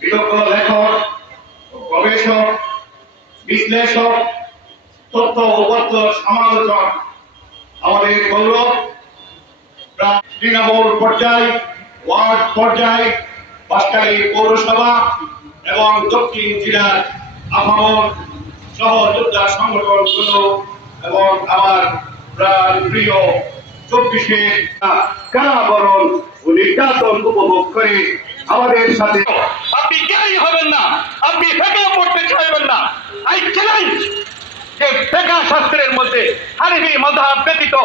বিদগ্ধ লেখক, গবেষক, বিশ্লেষক, তথ্য উপাত্ত সমালোচক আমাদের গৌরব তৃণমূল পর্যায়, ওয়ার্ড পর্যায়, বাসকালী পৌরসভা এবং দক্ষিণ জেলার আপামর সহযোদ্ধা সংগঠনগুলো এবং আমার প্রাণ প্রিয় চব্বিশে কারাবরণ ও নির্যাতন উপভোগ করে আমাদের সাথে জ্ঞানী হবেন না। আপনি ফেকা পড়তে চাইবেন না। আই চ্যালেঞ্জ যে ফেকা শাস্ত্রের মধ্যে মধাব ব্যতীত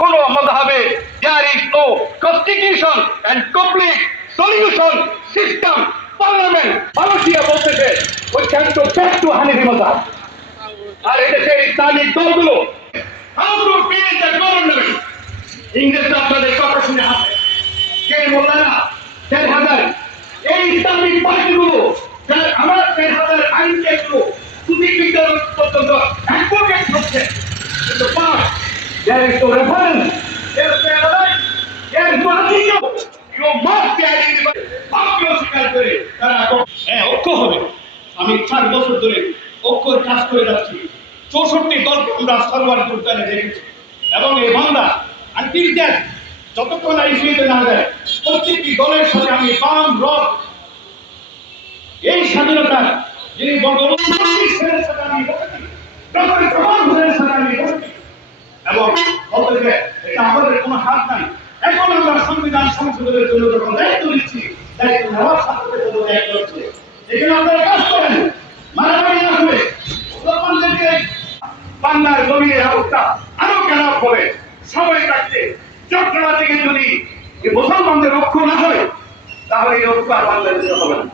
কোন মধাবে there is no constitution and complete solution system parliament Malaysia বলতেছে ব্যাক টু মধাব আর এদেশের ইসলামিক দলগুলো হাউ টু দ্য গভর্নমেন্ট ইংরেজরা আপনাদের কথা শুনে কে মোল্লারা দেড় হাজার এই ইসলামিক পার্টিগুলো there is no reference. There is no right there is no you must be identified. আপনি অস্বীকার করে তারা হ্যাঁ ঐক্য হবে। আমি চার বছর ধরে ঐক্যর কাজ করে যাচ্ছি। চৌষট্টি দলকে আমরা সর্বাধিক উদ্যানে দেখেছি। এবং এই বাংলা আনটিল দ্যাট যতক্ষণ এই ইস্যুতে না দেয় প্রত্যেকটি দলের সাথে আমি বাম রক এই স্বাধীনতা যিনি বঙ্গবন্ধু সেনের সাথে আমি বসেছি ডক্টর কামাল হোসেনের সাথে আমি বসেছি এবং বলতে যে এটা আমাদের কোনো হাত নাই এখন আমরা সংবিধান সংশোধনের জন্য যখন দায়িত্ব নিচ্ছি দায়িত্ব নেওয়ার সাথে সাথে দায়িত্ব হচ্ছে। এখানে আপনারা কাজ করেন, মারামারি না হবে থেকে বাংলার জমির অবস্থা আরও খারাপ হবে সময় থাকতে চট্টগ্রাম থেকে যদি মুসলমানদের রক্ষ না হয়, তাহলে এই রক্ষ আর বাংলাদেশে হবে না।